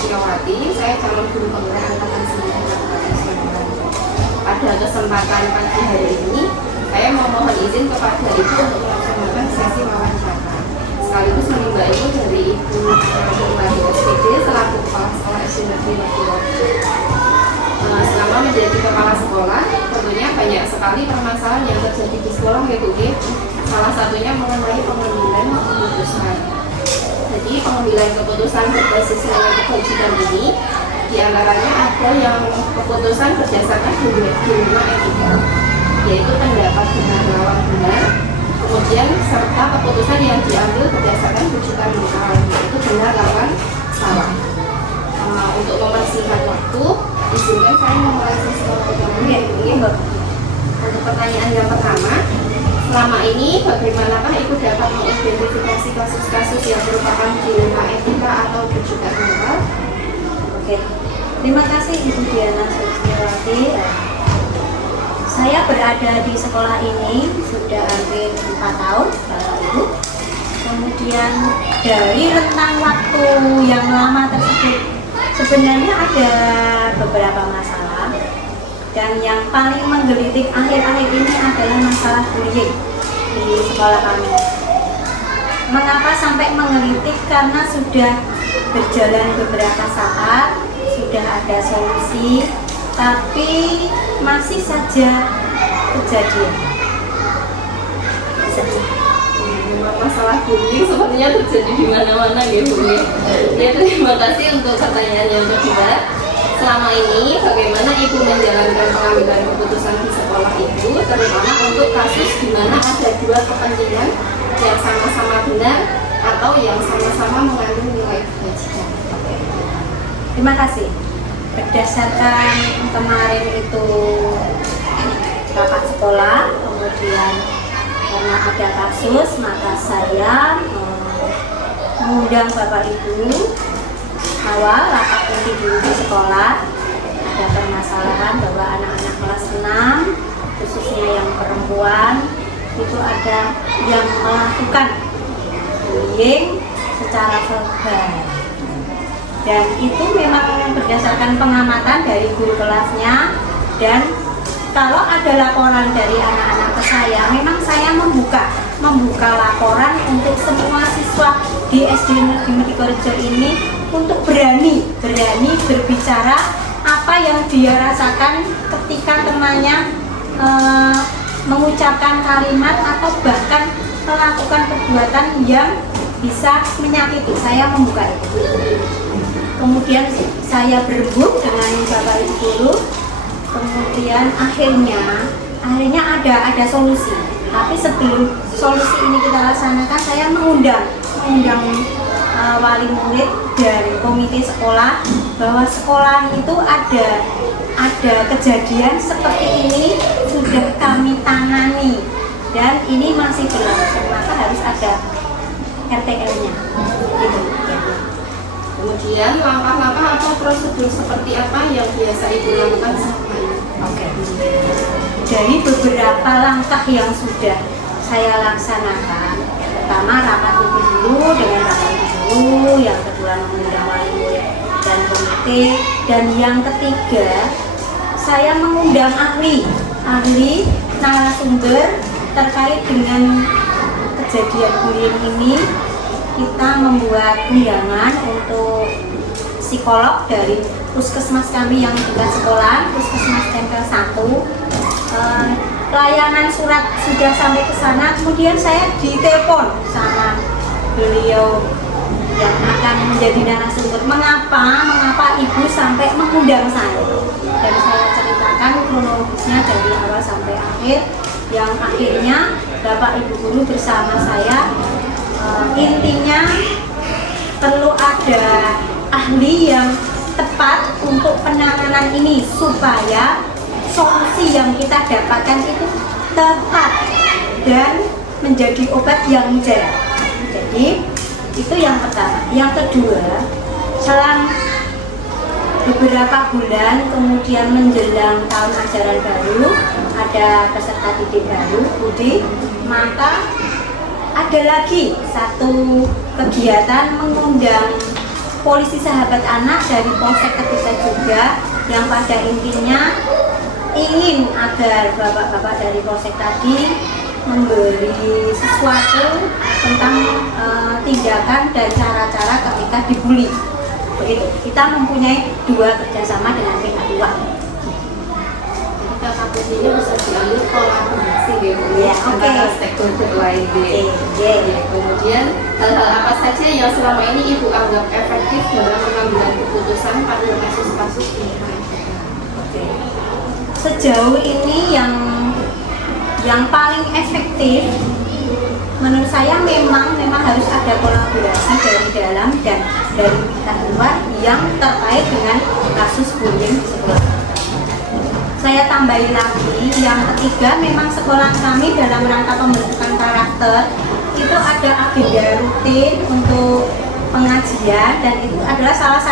Sulawati, saya calon guru penggerak angkatan 9 Kabupaten Sleman. Pada kesempatan pagi hari ini, saya memohon izin kepada Ibu untuk melaksanakan sesi wawancara. Sekaligus menimba ilmu dari Ibu Nurmadi SPD selaku Kepala Sekolah SD Negeri Wakiloto. Selama menjadi kepala sekolah, tentunya banyak sekali permasalahan yang terjadi di sekolah ya Bu. Salah satunya mengenai pengambilan keputusan. Jadi pengambilan keputusan berbasis nilai kebajikan ini diantaranya ada yang keputusan berdasarkan dilema etika, yaitu pendapat benar lawan benar, kemudian serta keputusan yang diambil berdasarkan rujukan moral, yaitu benar lawan salah. Untuk mempersingkat waktu, izinkan saya memulai sesi pertama ini. Untuk pertanyaan yang pertama, selama ini bagaimanakah Ibu dapat mengidentifikasi kasus-kasus yang merupakan dilema etika atau rujukan moral? Oke, terima kasih Ibu Diana Sulistiawati. Saya berada di sekolah ini sudah hampir 4 tahun, Bapak Ibu. Kemudian dari rentang waktu yang lama tersebut, sebenarnya ada beberapa masalah. Dan yang paling menggelitik akhir-akhir ini adalah masalah bullying di sekolah kami. Mengapa sampai menggelitik? Karena sudah berjalan beberapa saat, sudah ada solusi, tapi masih saja kejadian. Masalah bullying sepertinya terjadi di mana-mana ya Bu. Ya, terima kasih untuk pertanyaan yang kedua. Selama ini bagaimana Ibu menjalankan pengambilan keputusan di sekolah Ibu, terutama untuk kasus di mana ada dua kepentingan yang sama-sama benar atau yang sama-sama mengandung nilai kebajikan? Terima kasih. Berdasarkan kemarin itu rapat sekolah, kemudian karena ada kasus, maka saya mengundang Bapak Ibu. Awal rapat inti dulu di sekolah, ada permasalahan bahwa anak-anak kelas 6, khususnya yang perempuan, itu ada yang melakukan bullying secara verbal. Dan itu memang berdasarkan pengamatan dari guru kelasnya, dan kalau ada laporan dari anak-anak ke saya, memang saya membuka laporan untuk semua siswa di SD Negeri Medikorejo ini untuk berani berbicara apa yang dia rasakan ketika temannya mengucapkan kalimat atau bahkan melakukan perbuatan yang bisa menyakiti. Saya membuka itu. Kemudian saya berembuk dengan Bapak Ibu guru. Kemudian akhirnya ada solusi. Tapi sebelum solusi ini kita laksanakan, saya mengundang wali murid dari komite sekolah bahwa sekolah itu ada kejadian seperti ini sudah kami tangani dan ini masih berlangsung, maka harus ada RTL-nya. Gitu. Kemudian langkah-langkah atau prosedur seperti apa yang biasa Ibu lakukan selama ini? Oke. Dari beberapa langkah yang sudah saya laksanakan, pertama rapat inti dulu dengan Bapak Ibu guru, yang kedua mengundang wali murid dan komite, dan yang ketiga saya mengundang ahli narasumber terkait dengan kejadian bullying ini. Kita membuat undangan untuk psikolog dari puskesmas kami yang tingkat sekolah, puskesmas tempel 1. Layanan surat sudah sampai ke sana, kemudian saya ditelepon sama beliau yang akan menjadi narasumber. Mengapa ibu sampai mengundang saya? Dan saya ceritakan kronologisnya dari awal sampai akhir, yang akhirnya Bapak Ibu guru bersama saya. Intinya perlu ada ahli yang tepat untuk penanganan ini supaya solusi yang kita dapatkan itu tepat dan menjadi obat yang mujarab. Jadi itu yang pertama. Yang kedua, selang beberapa bulan kemudian menjelang tahun ajaran baru, ada peserta didik baru, Budi, maka ada lagi satu kegiatan mengundang polisi sahabat anak dari Polsek Tegusan juga, yang pada intinya ingin agar bapak-bapak dari Polsek tadi memberi sesuatu tentang tindakan dan cara-cara ketika dibully. Begitu. Kita mempunyai 2 kerjasama dengan pihak luar. Kampus ini bisa diambil kolaborasi gitu ya, antara stakeholder lain gitu. Kemudian hal-hal apa saja yang selama ini Ibu anggap efektif dalam pengambilan keputusan pada kasus-kasus ini? Sejauh ini yang paling efektif menurut saya memang harus ada kolaborasi dari dalam dan dari pihak luar yang terkait dengan kasus bullying di sekolah. Saya tambahin lagi, yang ketiga memang sekolah kami dalam rangka pembentukan karakter itu ada agenda rutin untuk pengajian, dan itu adalah salah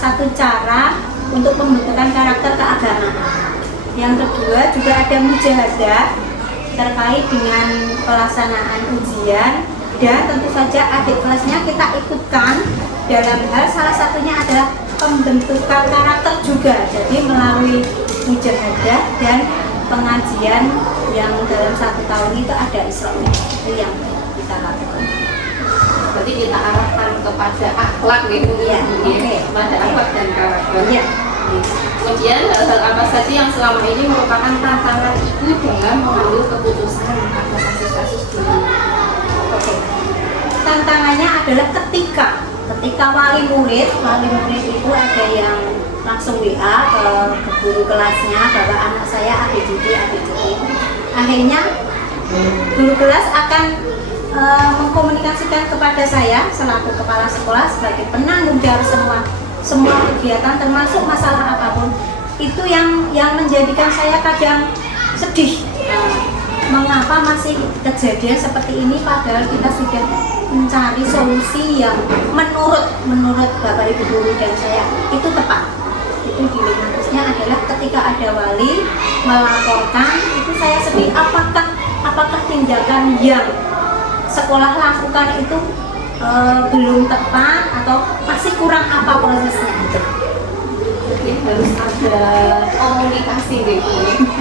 satu cara untuk pembentukan karakter keagamaan. Yang kedua juga ada mujahadah terkait dengan pelaksanaan ujian, dan tentu saja adik kelasnya kita ikutkan dalam hal salah satunya adalah pembentukan karakter juga. Jadi melalui mujahadah dan pengajian yang dalam 1 tahun itu ada Islamnya, itu yang kita lakukan. Berarti kita arahkan kepada akhlak gitu ya, pada akhlak dan karakter. Ya. Kemudian hal-hal apa saja yang selama ini merupakan tantangan Ibu dalam mengambil keputusan pada kasus-kasus dulu? Tantangannya adalah ketika wali murid itu ada yang langsung WA ke guru kelasnya bahwa anak saya ABCD. Akhirnya guru kelas akan mengkomunikasikan kepada saya selaku kepala sekolah sebagai penanggung jawab semua kegiatan termasuk masalah apapun. Itu yang menjadikan saya kadang sedih. Mengapa masih kejadian seperti ini padahal kita sudah mencari solusi yang menurut Bapak Ibu guru dan saya itu tepat. Itu dilematisnya adalah ketika ada wali melaporkan, itu saya sedih, apakah tindakan yang sekolah lakukan itu belum tepat atau masih kurang apa prosesnya itu. Jadi harus ada komunikasi gitu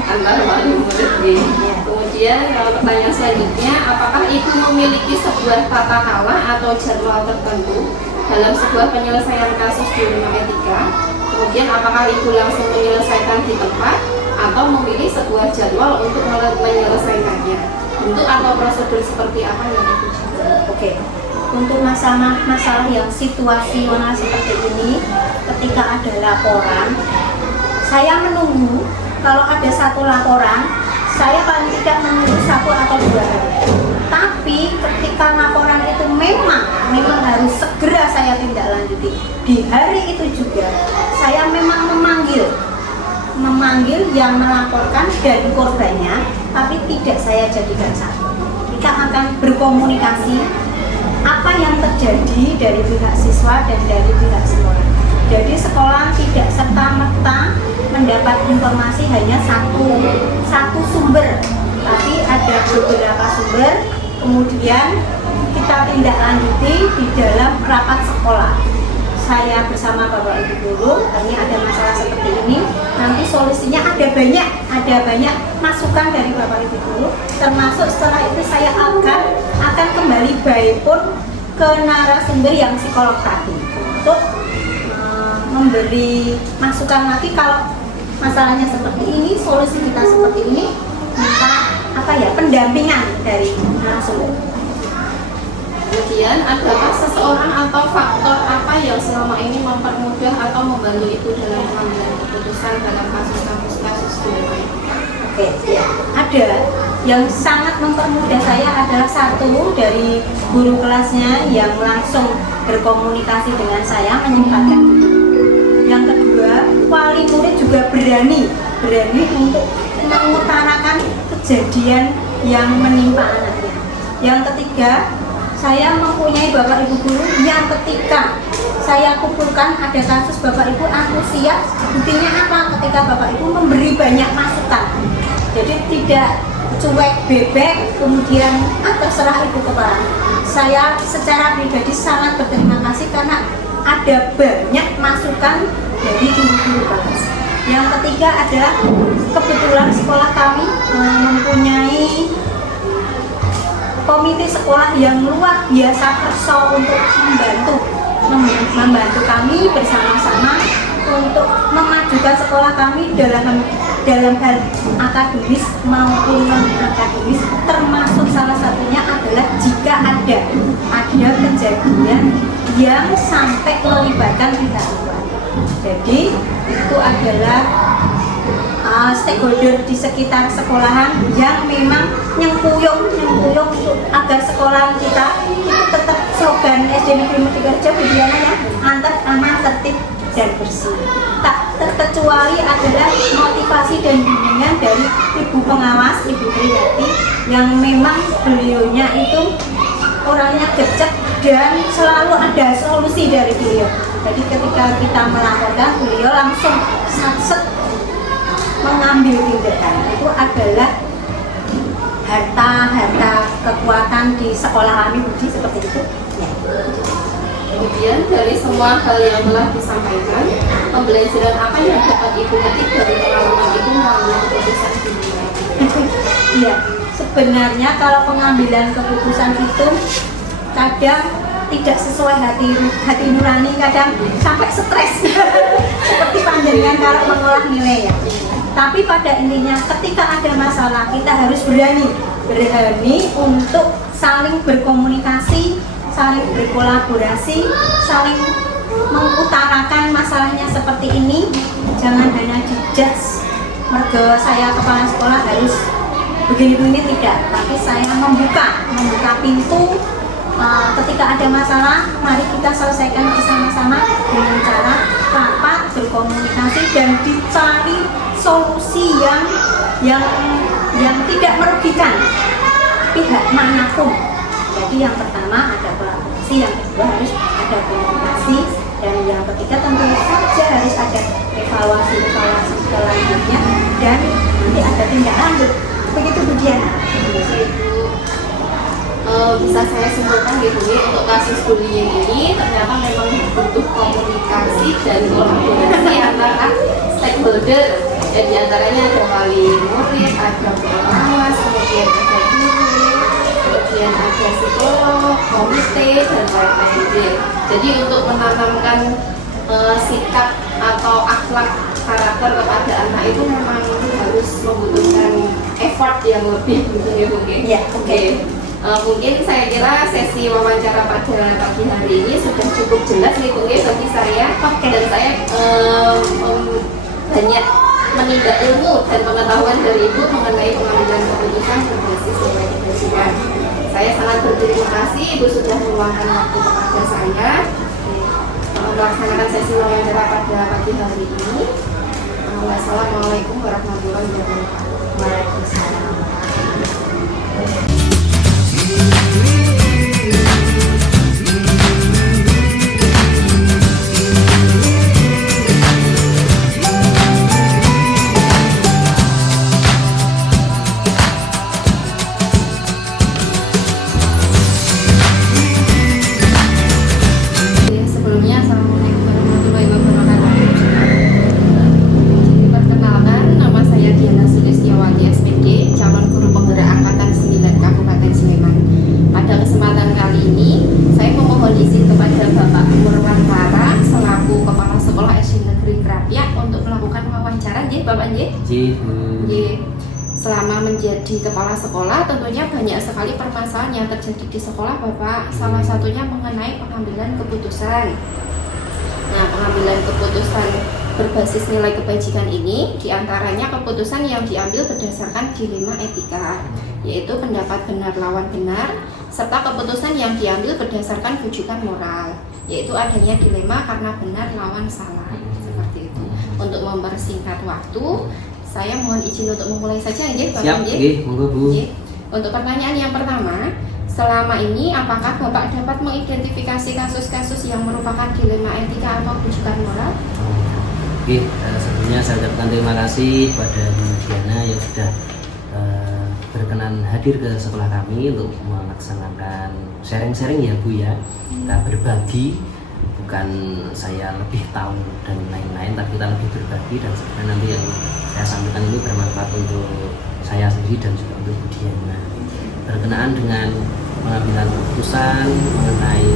antara wali murid gitu. Kemudian pertanyaan selanjutnya, apakah Ibu memiliki sebuah tata cara atau jadwal tertentu dalam sebuah penyelesaian kasus di rumah etika? Kemudian apakah Ibu langsung menyelesaikan di tempat atau memilih sebuah jadwal untuk menyelesaikannya? Bentuk atau prosedur seperti apa yang Ibu jalankan? Untuk masalah yang situasional seperti ini, ketika ada laporan, saya menunggu. Kalau ada 1 laporan, saya paling tidak menunggu 1 atau 2 hari. Tapi ketika laporan itu memang harus segera saya tindak lanjuti. Di hari itu juga saya memang memanggil yang melaporkan dan korbannya, tapi tidak saya jadikan satu. Kita akan berkomunikasi apa yang terjadi dari pihak siswa dan dari pihak sekolah. Jadi sekolah tidak serta-merta mendapat informasi hanya satu sumber, tapi ada beberapa sumber. Kemudian kita tindak lanjuti di dalam rapat sekolah. Saya bersama Bapak Ibu guru, ini ada masalah seperti ini. Nanti solusinya ada banyak masukan dari Bapak Ibu guru. Termasuk setelah itu saya akan kembali by phone ke narasumber yang psikolog tadi untuk memberi masukan lagi kalau masalahnya seperti ini, solusi kita seperti ini, minta pendampingan dari narasumber. Kemudian adakah seseorang atau faktor apa yang selama ini mempermudah atau membantu Ibu dalam pengambilan keputusan dalam kasus bullying? Ada. Yang sangat mempermudah saya adalah satu dari guru kelasnya yang langsung berkomunikasi dengan saya menyempatkan. Yang kedua, wali murid juga berani untuk mengutarakan kejadian yang menimpa anaknya. Yang ketiga, saya mempunyai Bapak Ibu guru yang ketika saya kumpulkan ada kasus Bapak Ibu antusias, buktinya apa? Ketika Bapak Ibu memberi banyak masukan. Jadi tidak cuek bebek kemudian terserah Ibu kepala. Saya secara pribadi sangat berterima kasih karena ada banyak masukan dari guru-guru kelas. Yang ketiga adalah kebetulan sekolah kami mempunyai komite sekolah yang luar biasa kerso untuk membantu kami bersama-sama untuk memajukan sekolah kami dalam hal akademis maupun non akademis, termasuk salah satunya adalah jika ada kejadian yang sampai melibatkan pihak luar. Jadi itu adalah stakeholder di sekitar sekolahan yang memang nyengkuyung agar sekolahan kita itu tetap slogan SD Negeri Merdeka Budiana ya, antar aman, tertib dan bersih. Tak terkecuali adalah motivasi dan bimbingan dari ibu pengawas, Ibu Triyati, yang memang beliaunya itu orangnya gercep dan selalu ada solusi dari beliau. Jadi ketika kita melaporkan, beliau langsung set mengambil tindakan. Itu adalah harta kekuatan di sekolah kami, Budi, seperti itu ya. Kemudian dari semua hal yang telah disampaikan, pembelajaran apa yang dapat Ibu petik dari pengalaman Ibu mengambil keputusan ini? Iya, sebenarnya kalau pengambilan keputusan itu kadang tidak sesuai hati nurani, kadang sampai stres seperti panjenengan kalau mengolah nilai ya. Tapi pada intinya ketika ada masalah kita harus berani untuk saling berkomunikasi, saling berkolaborasi, saling mengutarakan masalahnya seperti ini. Jangan hanya dijudge, mergo saya kepala sekolah harus begini-begini, tidak. Tapi saya membuka pintu. Ketika ada masalah, mari kita selesaikan bersama-sama dengan cara rapat, berkomunikasi, dan dicari solusi yang tidak merugikan pihak manapun. Jadi yang pertama ada kolaborasi, yang kedua harus ada komunikasi, dan yang ketiga tentu saja harus ada evaluasi selanjutnya, dan nanti ada tindak lanjut. Begitu Bu Diana. Bisa saya simpulkan gitu ya, untuk kasus bullying ini ternyata memang butuh komunikasi dan kolaborasi antara stakeholder, dan diantaranya ada wali murid, ada pengawas, kemudian ada guru, kemudian ada psikolog, komite, dan lain-lain. Jadi untuk menanamkan sikap atau akhlak karakter kepada anak itu memang harus membutuhkan effort yang lebih gitu ya Bu. Ya, oke. Mungkin saya kira sesi wawancara pada pagi hari ini sudah cukup jelas nih Bu bagi saya, dan saya banyak menimba ilmu dan pengetahuan dari Ibu mengenai pengambilan keputusan berbasis nilai kebajikan. Saya sangat berterima kasih Ibu sudah meluangkan waktu kepada saya melaksanakan sesi wawancara pada pagi hari ini. Wassalamualaikum warahmatullahi wabarakatuh. Waalaikumsalam. Selama menjadi kepala sekolah tentunya banyak sekali permasalahan yang terjadi di sekolah Bapak. Salah satunya mengenai pengambilan keputusan. Nah, pengambilan keputusan berbasis nilai kebajikan ini diantaranya keputusan yang diambil berdasarkan dilema etika, yaitu pendapat benar lawan benar, serta keputusan yang diambil berdasarkan rujukan moral, yaitu adanya dilema karena benar lawan salah. Seperti itu. Untuk mempersingkat waktu, saya mohon izin untuk memulai saja, Bapak. Siap, monggo Bu. Untuk pertanyaan yang pertama, selama ini apakah Bapak dapat mengidentifikasi kasus-kasus yang merupakan dilema etika atau rujukan moral? Sebelumnya saya ucapkan terima kasih kepada Bu Diana yang sudah berkenan hadir ke sekolah kami untuk melaksanakan sharing-sharing ya Bu ya. Kita berbagi bukan saya lebih tahu dan lain-lain, tapi kita lebih berbagi, dan sebenarnya nanti yang saya sampaikan ini bermanfaat untuk saya sendiri dan juga untuk Bu Diana. Berkenaan dengan pengambilan keputusan mengenai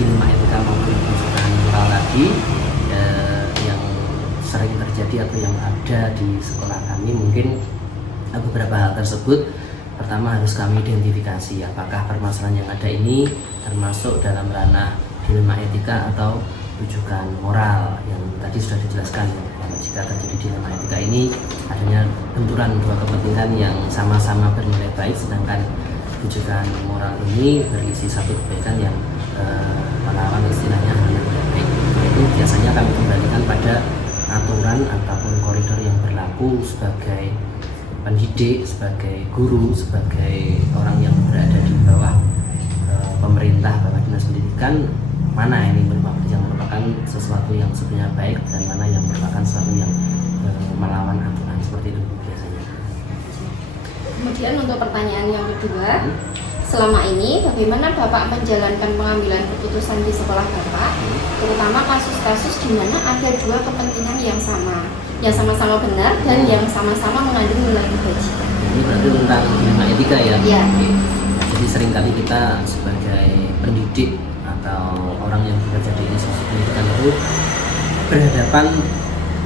dilema etika maupun keputusan moral tadi yang sering terjadi atau yang ada di sekolah kami, mungkin beberapa hal tersebut pertama harus kami identifikasi apakah permasalahan yang ada ini termasuk dalam ranah dilema etika atau rujukan moral yang tadi sudah dijelaskan. Jika terjadi dilema etika ini adanya benturan dua kepentingan yang sama-sama bernilai baik, sedangkan rujukan moral ini berisi satu kebaikan yang melawan istilahnya hanya baik. Itu biasanya kami kembalikan pada aturan ataupun koridor yang berlaku sebagai pendidik, sebagai guru, sebagai orang yang berada di bawah pemerintah, bawah dinas pendidikan, mana ini yang merupakan sesuatu yang sebenarnya baik dan mana yang merupakan sesuatu yang melawan aturan, seperti itu biasanya. Kemudian untuk pertanyaan yang kedua, selama ini bagaimana Bapak menjalankan pengambilan keputusan di sekolah Bapak, terutama kasus-kasus di mana ada dua kepentingan yang sama-sama benar dan yang sama-sama mengandung nilai kebajikan. Ini berarti tentang dilema etika ya? Iya. Jadi seringkali kita sebagai pendidik atau orang yang bekerja di institusi pendidikan itu berhadapan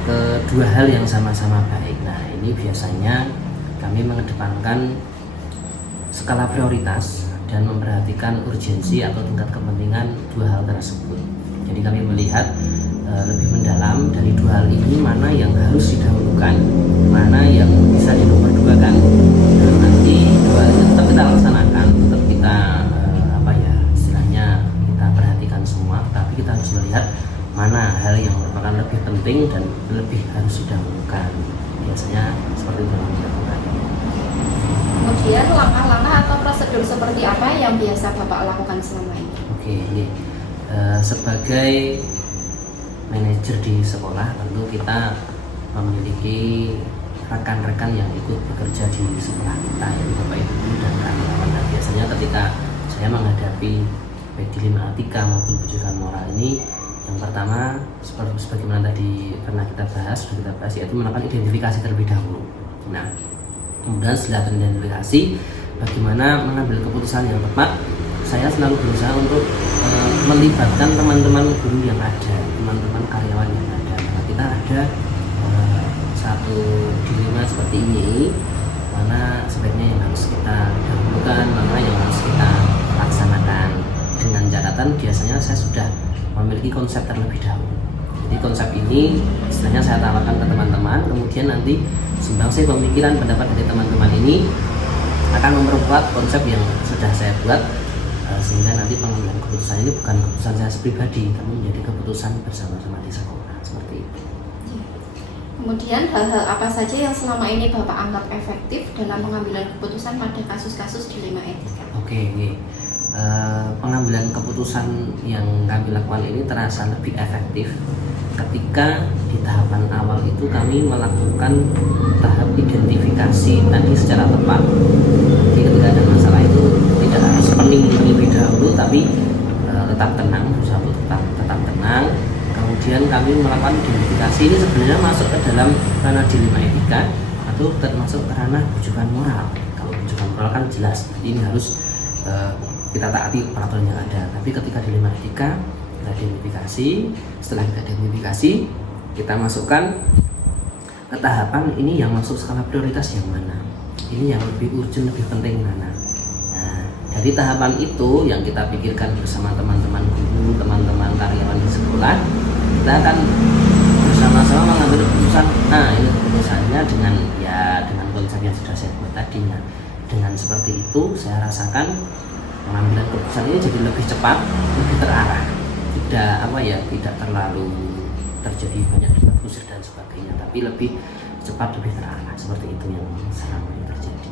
ke dua hal yang sama-sama baik. Nah, ini biasanya kami mengedepankan skala prioritas dan memperhatikan urgensi atau tingkat kepentingan dua hal tersebut. Jadi kami melihat lebih mendalam dari dua hal ini, mana yang harus didahulukan, mana yang bisa dinomorduakan. Dan nanti dua hal itu tetap kita laksanakan, tetap kita istilahnya kita perhatikan semua, tapi kita harus melihat mana hal yang merupakan lebih penting dan lebih harus didahulukan. Biasanya seperti itu yang dilakukan. Kemudian langkah-langkah atau prosedur seperti apa yang biasa Bapak lakukan selama ini? Oke, ini sebagai manajer di sekolah tentu kita memiliki rekan-rekan yang ikut bekerja di sekolah kita, yaitu Bapak Ibu dan karyawan. Nah, biasanya ketika saya menghadapi baik dilema etika maupun rujukan moral ini, yang pertama sebagaimana tadi pernah kita bahas, yaitu melakukan identifikasi terlebih dahulu. Nah, kemudian setelah teridentifikasi bagaimana mengambil keputusan yang tepat, saya selalu berusaha untuk melibatkan teman-teman guru yang ada, teman-teman karyawan yang ada. Nah, kita ada satu dilema seperti ini, mana sebaiknya yang harus kita dahulukan, mana yang harus kita laksanakan. Dengan catatan biasanya saya sudah memiliki konsep terlebih dahulu. Jadi konsep ini istilahnya saya tawarkan ke teman-teman, kemudian nanti sumbangsih pemikiran pendapat dari teman-teman ini akan memperkuat konsep yang sudah saya buat, sehingga nanti pengambilan keputusan ini bukan keputusan saya pribadi, tapi menjadi keputusan bersama-sama di sekolah, seperti itu. Kemudian hal-hal apa saja yang selama ini Bapak anggap efektif dalam pengambilan keputusan pada kasus-kasus dilema etika? Oke. Pengambilan keputusan yang kami lakukan ini terasa lebih efektif ketika di tahapan awal itu kami melakukan tahap identifikasi tadi secara tepat. Jadi ketika ada masalah itu tidak harus pening terlebih dahulu, tapi tetap tenang, tetap tenang. Kemudian kami melakukan identifikasi ini sebenarnya masuk ke dalam ranah dilema etika atau termasuk ke ranah rujukan moral. Kalau rujukan moral kan jelas, ini harus kita taati peraturan yang ada. Tapi ketika dilema etika, kita identifikasi. Setelah kita identifikasi, kita masukkan ke tahapan ini yang masuk skala prioritas yang mana, ini yang lebih urgent, lebih penting mana. Nah, dari tahapan itu yang kita pikirkan bersama teman-teman guru, teman-teman karyawan di sekolah, kita akan bersama-sama mengambil keputusan. Nah, ini keputusannya dengan konsep yang sudah saya buat tadi. Nah, dengan seperti itu saya rasakan pengambilan keputusan ini jadi lebih cepat, lebih terarah, tidak terlalu terjadi banyak debat kusir dan sebagainya, tapi lebih cepat, lebih terarah, seperti itu yang selama ini terjadi.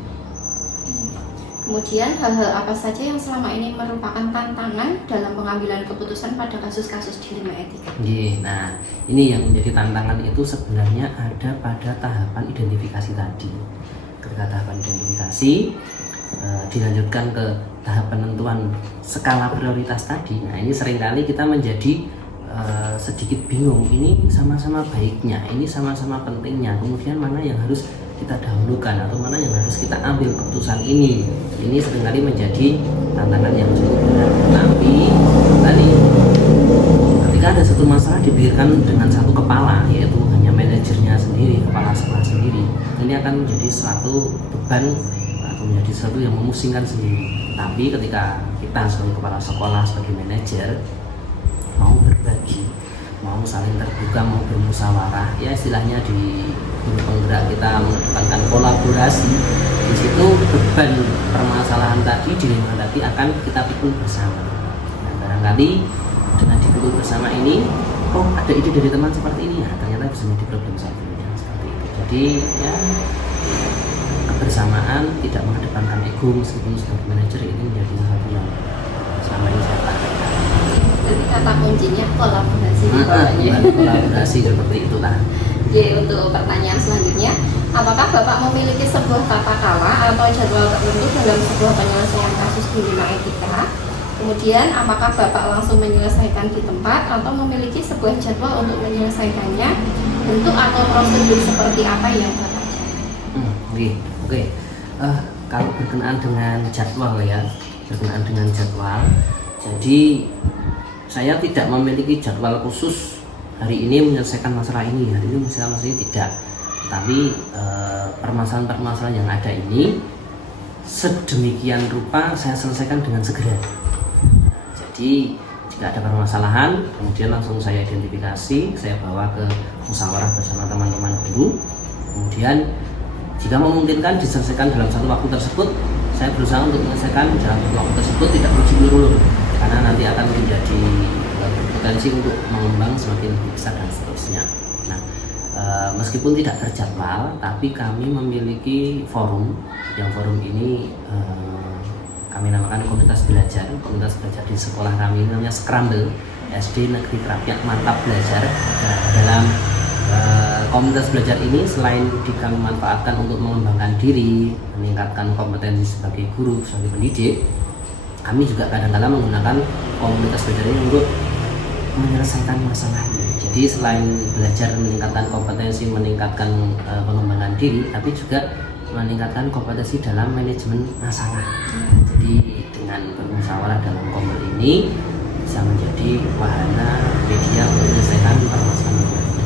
Kemudian hal-hal apa saja yang selama ini merupakan tantangan dalam pengambilan keputusan pada kasus-kasus dilema etika? Nah, ini yang menjadi tantangan itu sebenarnya ada pada tahapan identifikasi tadi. Ketika tahapan identifikasi dilanjutkan ke tahap penentuan skala prioritas tadi. Nah, ini seringkali kita menjadi sedikit bingung, ini sama-sama baiknya, ini sama-sama pentingnya, kemudian mana yang harus kita dahulukan atau mana yang harus kita ambil keputusan ini seringkali menjadi tantangan yang cukup berat. Tapi tadi ketika ada satu masalah dipikirkan dengan satu kepala, yaitu hanya manajernya sendiri, kepala sekolah sendiri, ini akan menjadi suatu beban atau menjadi sesuatu yang memusingkan sendiri. Tapi ketika kita sebagai kepala sekolah, sebagai manajer mau berbagi, mau saling terbuka, mau bermusyawarah, ya istilahnya di guru penggerak kita mengedepankan kolaborasi. Di situ beban permasalahan tadi, dilema tadi akan kita pikul bersama. Nah, barangkali dengan dipikul bersama ini, oh ada ide dari teman seperti ini, ya ternyata bisa menjadi problem solvingnya seperti itu. Jadi ya kebersamaan, tidak mengedepankan ego meskipun sebagai manajer ini menjadi sesuatu yang selama ini saya praktekkan. Jadi kata kuncinya kolaborasi. Kolaborasi seperti itulah. Jadi untuk pertanyaan selanjutnya, apakah Bapak memiliki sebuah tata kala atau jadwal tertentu dalam sebuah penyelesaian kasus dilema etika? Kemudian apakah Bapak langsung menyelesaikan di tempat atau memiliki sebuah jadwal untuk menyelesaikannya? Bentuk atau prosedur seperti apa yang Bapak cari? Oke. Kalau berkenaan dengan jadwal ya, jadi saya tidak memiliki jadwal khusus hari ini menyelesaikan masalah ini, hari ini masalah ini tidak. Tapi permasalahan-permasalahan yang ada ini sedemikian rupa saya selesaikan dengan segera. Jadi jika ada permasalahan, kemudian langsung saya identifikasi, saya bawa ke musyawarah bersama teman-teman guru. Kemudian jika memungkinkan diselesaikan dalam satu waktu tersebut, saya berusaha untuk menyelesaikan dalam waktu tersebut, tidak berjulur-ulur, karena nanti akan menjadi berpotensi untuk mengembang semakin lebih besar dan seterusnya. Nah, meskipun tidak terjadwal, tapi kami memiliki forum, yang forum ini kami namakan komunitas belajar di sekolah kami, namanya Scramble, SD Negeri Kerapiak Mantap Belajar. Nah, dalam komunitas belajar ini selain kami manfaatkan untuk mengembangkan diri, meningkatkan kompetensi sebagai guru, sebagai pendidik, kami juga kadang-kadang menggunakan komunitas belajar ini untuk menyelesaikan masalah ini. Jadi selain belajar meningkatkan kompetensi, meningkatkan pengembangan diri, tapi juga meningkatkan kompetensi dalam manajemen masalah. Jadi dengan bermusyawarah dalam komunitas ini bisa menjadi wahana media untuk menyelesaikan permasalahan yang ada.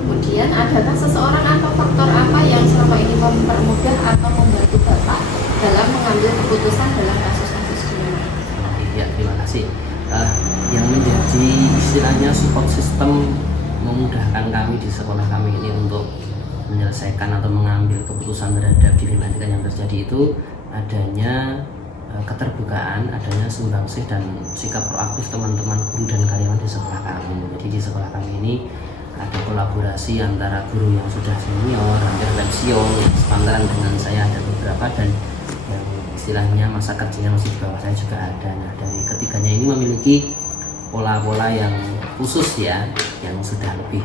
Kemudian adakah seseorang atau faktor apa yang selama ini mempermudah atau membantu Bapak dalam mengambil keputusan dalam kasus-kasus dilema? Ya, terima kasih. Yang menjadi istilahnya support system memudahkan kami di sekolah kami ini untuk menyelesaikan atau mengambil keputusan terhadap dilema etika yang terjadi itu adanya keterbukaan, adanya sumbangsih dan sikap proaktif teman-teman guru dan karyawan di sekolah kami. Jadi di sekolah kami ini ada kolaborasi antara guru yang sudah senior, hampir pensiun, sepantaran dengan saya ada beberapa, dan yang istilahnya masa kerjanya masih di bawah saya juga ada. Nah, dari ketiganya ini memiliki pola-pola yang khusus ya, yang sudah lebih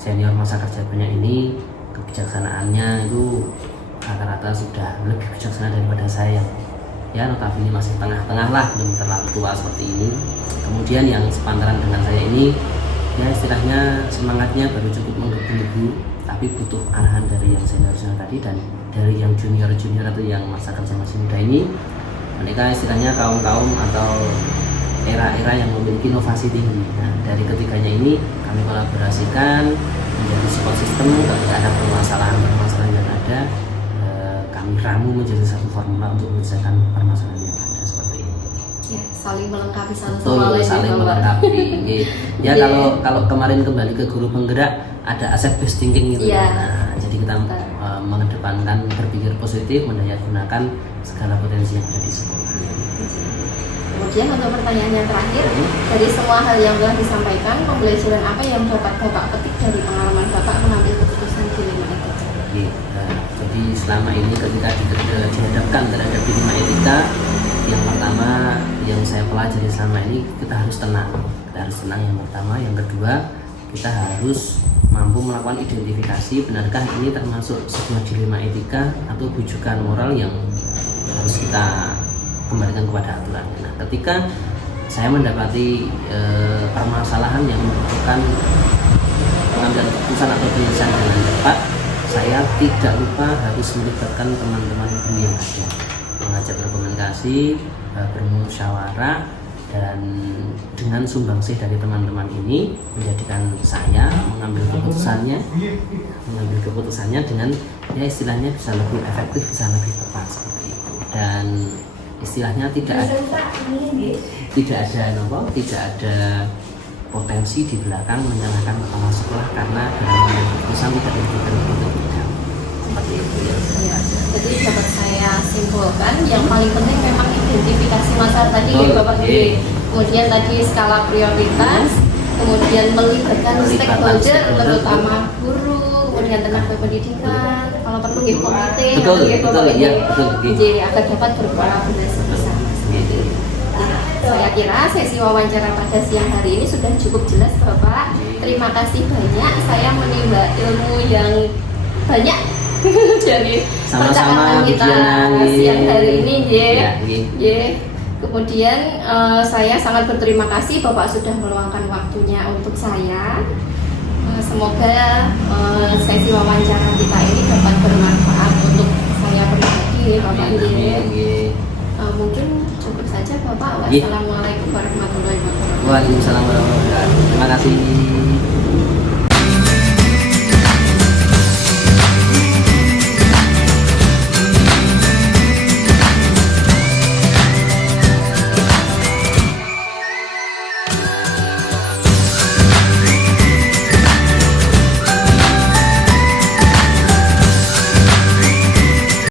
senior masa kerja banyak ini, kebijaksanaannya itu rata-rata sudah lebih bijaksana daripada saya yang ya notabene masih tengah-tengah lah, belum terlalu tua seperti ini. Kemudian yang sepantaran dengan saya ini ya istilahnya semangatnya baru cukup menggebu-gebu, tapi butuh arahan dari yang senior-senior tadi dan dari yang junior-junior atau yang masa kerja masih muda ini. Mereka istilahnya kaum-kaum atau era-era yang memiliki inovasi tinggi. Nah, dari ketiganya ini kami kolaborasikan menjadi support system. Ketika ada permasalahan yang ada, kami ramu menjadi satu formula untuk menyelesaikan permasalahan yang ada seperti ini. Ya, saling melengkapi satu sama lain. Saling melengkapi. Ya, kalau kemarin kembali ke guru penggerak ada asset based thinking gitu. Ya. Nah, jadi kita mengedepankan berpikir positif, mendayagunakan segala potensi yang ada di sekolah. Kemudian untuk pertanyaan yang terakhir, dari semua hal yang telah disampaikan, pembelajaran apa yang dapat Bapak petik dari pengalaman Bapak mengambil keputusan dilema etika? Jadi selama ini ketika dihadapkan terhadap dilema etika, yang pertama yang saya pelajari selama ini, kita harus tenang. Kita harus tenang yang pertama. Yang kedua, kita harus mampu melakukan identifikasi benarkah ini termasuk sebuah dilema etika atau bujukan moral yang harus kita kembalikan kepada aturan. Nah, ketika saya mendapati permasalahan yang membutuhkan pengambilan keputusan atau penyelesaian dengan cepat, saya tidak lupa harus melibatkan teman-teman guru yang ada, mengajak berkomunikasi, bermusyawarah, dan dengan sumbangsih dari teman-teman ini menjadikan saya mengambil keputusannya dengan ya istilahnya bisa lebih efektif, bisa lebih tepat seperti itu. Dan istilahnya tidak ada potensi di belakang menyalahkan kepala sekolah karena dalam mengambil keputusan tidak diberikan bidang seperti itu ya. Jadi dapat saya simpulkan yang paling penting memang identifikasi masalah tadi ya Bapak Gede. Kemudian tadi skala prioritas, kemudian melibatkan stakeholder terutama guru, kemudian tenaga pendidikan, kalau perlu ya komite, jadi agar dapat berkolaborasi bersama. Nah, saya kira sesi wawancara pada siang hari ini sudah cukup jelas Bapak. Terima kasih banyak, saya menimba ilmu yang banyak dari percakapan kita siang hari ini ya. Kemudian saya sangat berterima kasih Bapak sudah meluangkan waktunya untuk saya. Semoga sesi wawancara kita ini dapat bermanfaat untuk saya pribadi Bapak. Mungkin cukup saja Bapak. Wassalamualaikum warahmatullahi wabarakatuh. Waalaikumsalam warahmatullahi wabarakatuh. Terima kasih.